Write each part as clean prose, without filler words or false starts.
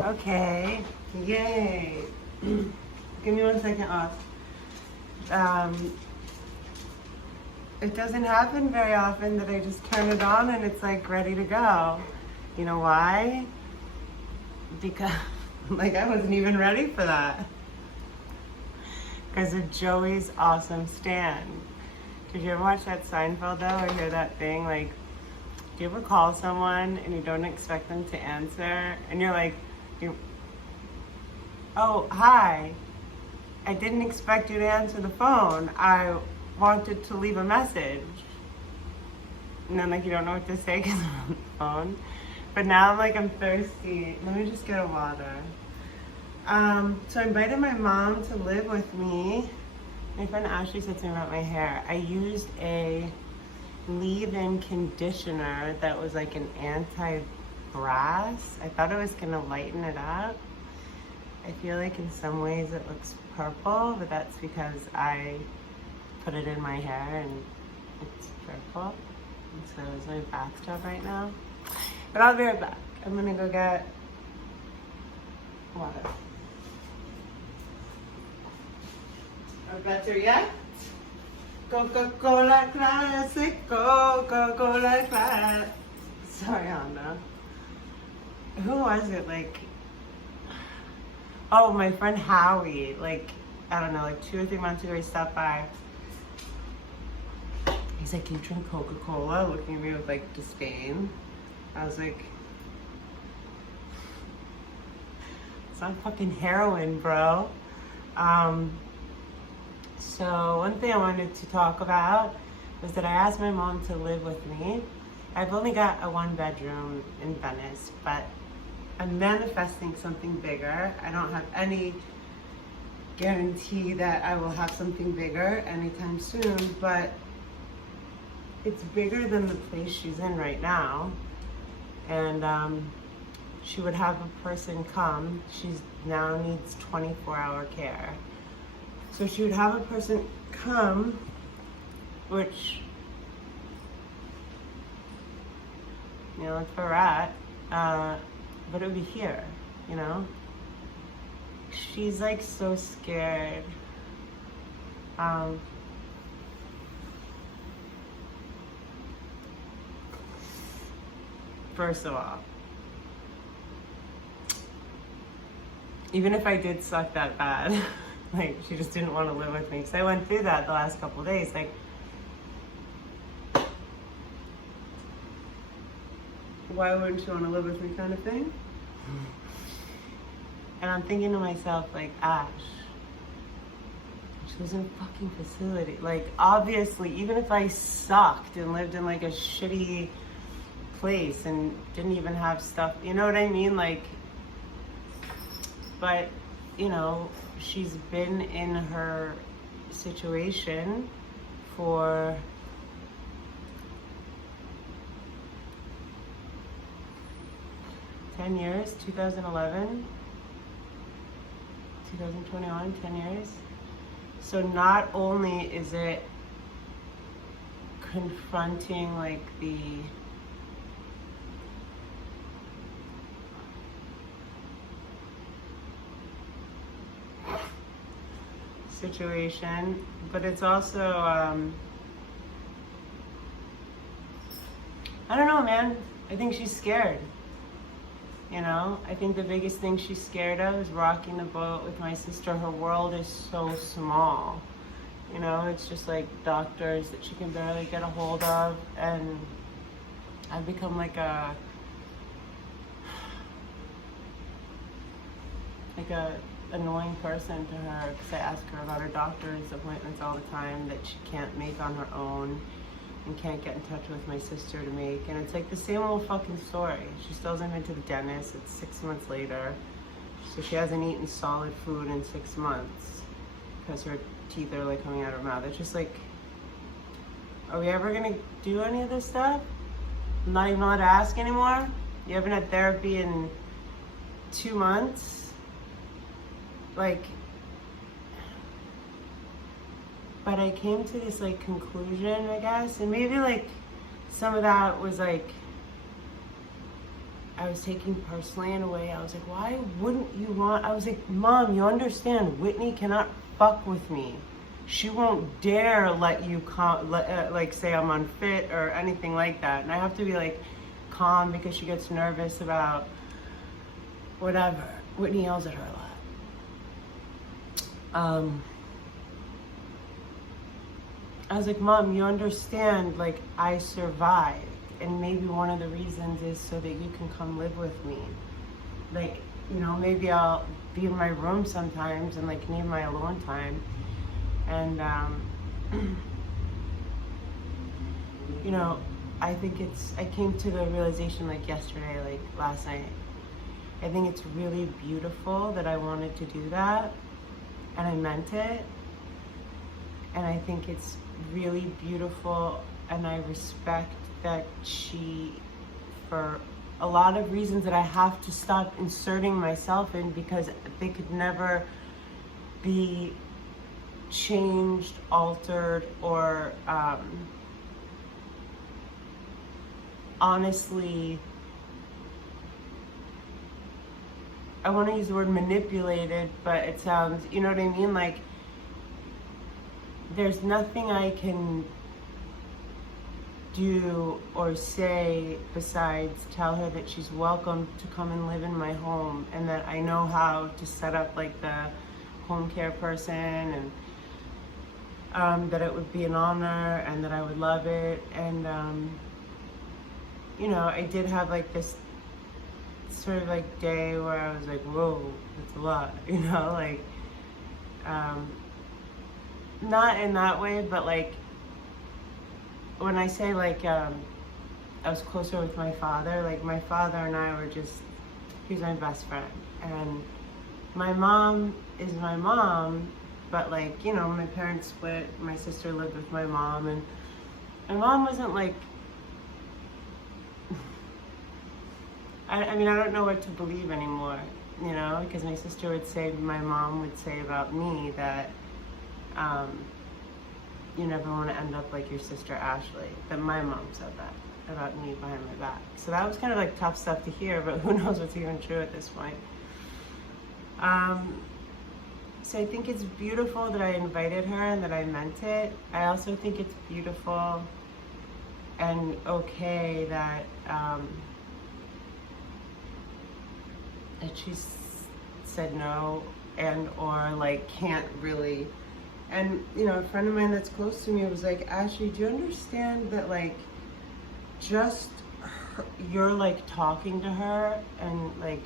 Okay. Yay. Give me 1 second off. It doesn't happen very often that I just turn it on and it's like ready to go. You know why? Because like I wasn't even ready for that. Because of Joey's awesome stand. Did you ever watch that Seinfeld though, or hear that thing like, do you ever call someone and you don't expect them to answer and you're like, oh, hi. I didn't expect you to answer the phone. I wanted to leave a message. And then like you don't know what to say because I'm on the phone. But now I'm thirsty. Let me just get a water. So I invited my mom to live with me. My friend Ashley said something about my hair. I used a leave-in conditioner that was like an anti-grass. I thought it was gonna lighten it up. I feel like in some ways it looks purple, but that's because I put it in my hair and it's purple. And so it's my bathtub right now. But I'll be right back. I'm gonna go get water. Are better yet? Coca-Cola Classic, Coca-Cola Classic. Sorry, Anna. Who was it? Oh, my friend Howie. I don't know, 2 or 3 months ago, he stopped by. He's like, "Can you drink Coca-Cola?" Looking at me with disdain. I was like, it's not fucking heroin, bro. So one thing I wanted to talk about was that I asked my mom to live with me. I've only got a 1-bedroom in Venice, but I'm manifesting something bigger. I don't have any guarantee that I will have something bigger anytime soon, but it's bigger than the place she's in right now. And she would have a person come. She now needs 24-hour care. So she would have a person come, which, it's for a rat, but it would be here, She's so scared. First of all, even if I did suck that bad, she just didn't want to live with me. Because I went through that the last couple of days. Why wouldn't you want to live with me kind of thing? And I'm thinking to myself, Ash, she lives in a fucking facility. Obviously, even if I sucked and lived in a shitty place and didn't even have stuff, you know what I mean? But, she's been in her situation for 10 years, 2011, 2021, 10 years. So not only is it confronting the situation, but it's also, I don't know, man. I think she's scared. I think the biggest thing she's scared of is rocking the boat with my sister. Her world is so small. It's just doctors that she can barely get a hold of, and I've become a annoying person to her because I ask her about her doctor's appointments all the time that she can't make on her own and can't get in touch with my sister to make. And it's the same old fucking story. She still hasn't been to the dentist. It's 6 months later. So she hasn't eaten solid food in 6 months because her teeth are coming out of her mouth. It's just are we ever gonna do any of this stuff? I'm not even allowed to ask anymore? You haven't had therapy in 2 months? But I came to this conclusion, I guess, and maybe some of that was I was taking personally in a way. I was like, why wouldn't you want, I was like, Mom, you understand, Whitney cannot fuck with me. She won't dare let you like say I'm unfit or anything like that. And I have to be like calm because she gets nervous about whatever. Whitney yells at her a lot. I was like, Mom, you understand, like, I survived. And maybe one of the reasons is so that you can come live with me. Like, you know, maybe I'll be in my room sometimes and like need my alone time. And, you know, I came to the realization like yesterday, like last night. I think it's really beautiful that I wanted to do that and I meant it. And I think it's really beautiful and I respect that she, for a lot of reasons that I have to stop inserting myself in because they could never be changed, altered, or honestly, I want to use the word manipulated, but it sounds, you know what I mean? Like, there's nothing I can do or say besides tell her that she's welcome to come and live in my home and that I know how to set up like the home care person and that it would be an honor and that I would love it. And you know, I did have like this sort of like day where I was like, whoa, that's a lot, you know, like not in that way, but like when I say like I was closer with my father, like my father and I were just, he was my best friend. And my mom is my mom, but like, you know, my parents split, my sister lived with my mom, and my mom wasn't like, I mean, I don't know what to believe anymore, you know, because my sister would say, my mom would say about me that, you never want to end up like your sister Ashley. That my mom said that about me behind my back. So that was kind of like tough stuff to hear, but who knows what's even true at this point. So I think it's beautiful that I invited her and that I meant it. I also think it's beautiful and okay that that she's said no and or like can't really. And, you know, a friend of mine that's close to me was like, Ashley, do you understand that, like, just you're, like, talking to her and, like,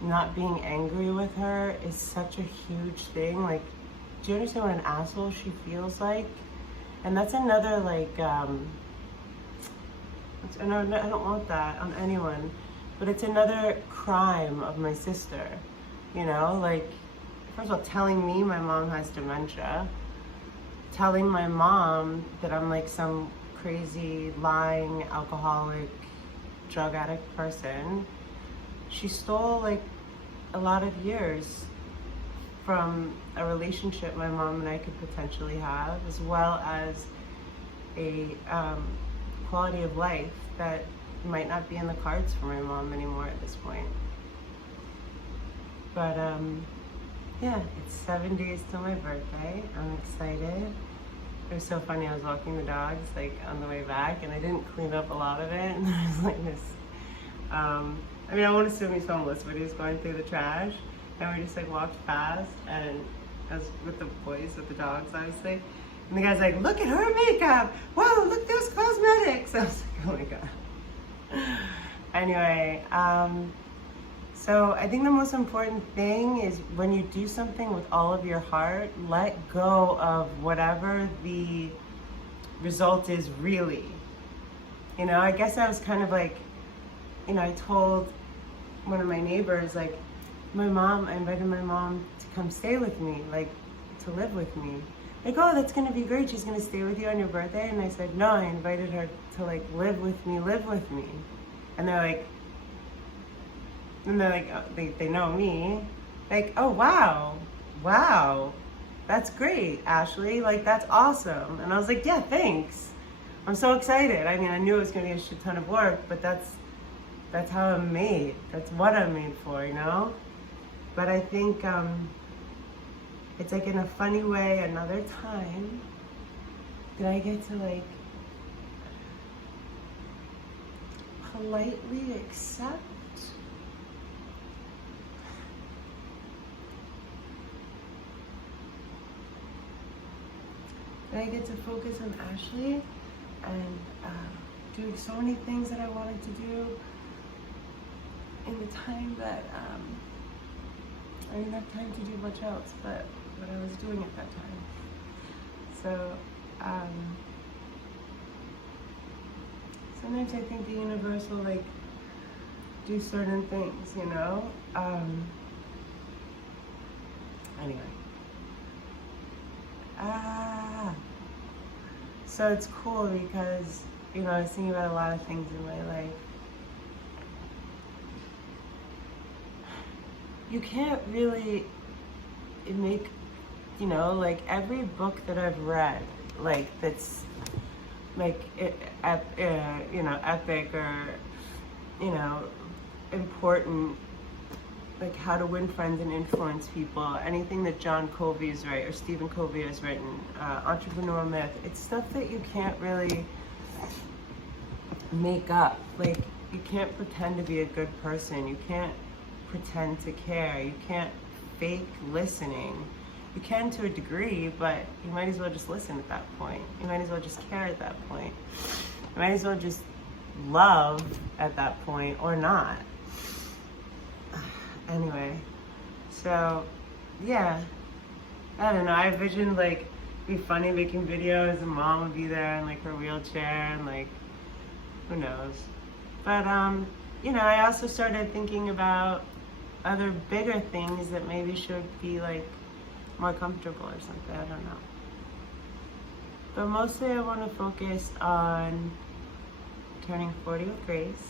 not being angry with her is such a huge thing? Like, do you understand what an asshole she feels like? And that's another, like, I don't want that on anyone, but it's another crime of my sister, you know, like, first of all, telling me my mom has dementia, telling my mom that I'm like some crazy, lying, alcoholic, drug addict person. She stole like a lot of years from a relationship my mom and I could potentially have, as well as a quality of life that might not be in the cards for my mom anymore at this point. But yeah, it's 7 days till my birthday. I'm excited. It was so funny, I was walking the dogs like on the way back and I didn't clean up a lot of it, and there was like this, I mean, I won't assume he's homeless, but he was going through the trash and we just like walked past, and I was with the boys, with the dogs obviously, and the guy's like, look at her makeup, whoa, look, those cosmetics. I was like, oh my God. Anyway, so I think the most important thing is when you do something with all of your heart, let go of whatever the result is really. You know, I guess I was kind of like, you know, I told one of my neighbors, like, I invited my mom to come stay with me, like, to live with me. Like, oh, that's gonna be great, she's gonna stay with you on your birthday? And I said, no, I invited her to like live with me. And they're like, oh, they know me, like, oh, wow, that's great, Ashley, like, that's awesome. And I was like, yeah, thanks, I'm so excited. I mean, I knew it was gonna be a shit ton of work, but that's that's how I'm made. That's what I'm made for, you know? But I think it's like in a funny way, another time that I get to like politely accept that I get to focus on Ashley and doing so many things that I wanted to do in the time that I didn't have time to do much else but what I was doing at that time. So sometimes I think the universe will like do certain things, you know? Anyway. So it's cool because, you know, I was thinking about a lot of things in my life. You can't really make, you know, like every book that I've read, like that's like, you know, epic or, you know, important, like How to Win Friends and Influence People, anything that John Covey has written or Stephen Covey has written, Entrepreneur Myth, it's stuff that you can't really make up. Like, you can't pretend to be a good person. You can't pretend to care. You can't fake listening. You can to a degree, but you might as well just listen at that point. You might as well just care at that point. You might as well just love at that point or not. Anyway, so yeah, I don't know. I envisioned like it'd be funny making videos and mom would be there in like her wheelchair and like who knows. But you know, I also started thinking about other bigger things that maybe should be like more comfortable or something. I don't know. But mostly I want to focus on turning 40 with Grace,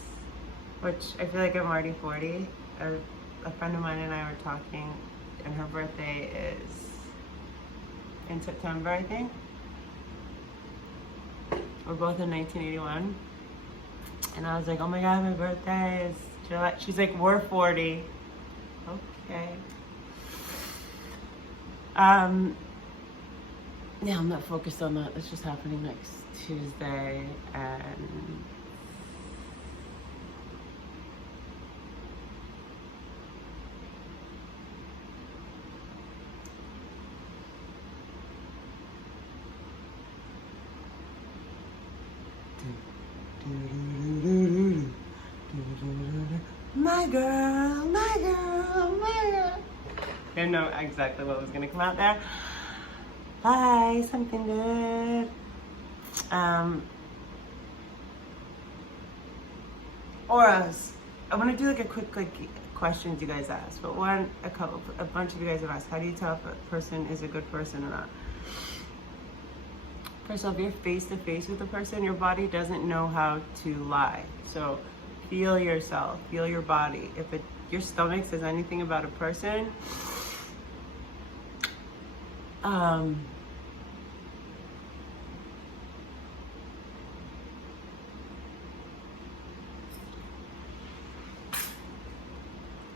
which I feel like I'm already 40. A friend of mine and I were talking, and her birthday is in September, I think. We're both in 1981. And I was like, oh my God, my birthday is July. She's like, we're 40. Okay. Yeah, I'm not focused on that. That's just happening next Tuesday. And my girl, my girl, my girl. I didn't know exactly what was gonna come out there. Bye, something good. Or else, I want to do like a quick like questions you guys asked, but a bunch of you guys have asked, how do you tell if a person is a good person or not? First off, if you're face to face with a person, your body doesn't know how to lie. So feel yourself, feel your body. If your stomach says anything about a person, I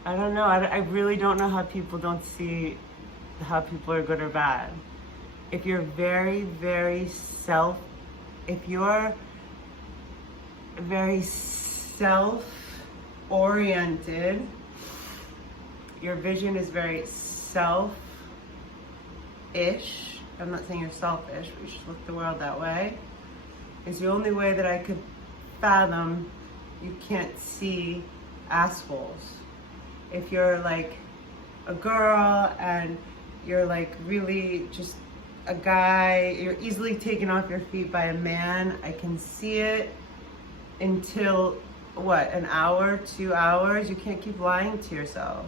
don't know. I really don't know how people don't see how people are good or bad. If you're very, very self-oriented, your vision is very self-ish. I'm not saying you're selfish, but you should look at the world that way. It's the only way that I could fathom you can't see assholes. If you're like a girl and you're like really just a guy, you're easily taken off your feet by a man, I can see it until, what, an hour, 2 hours? You can't keep lying to yourself.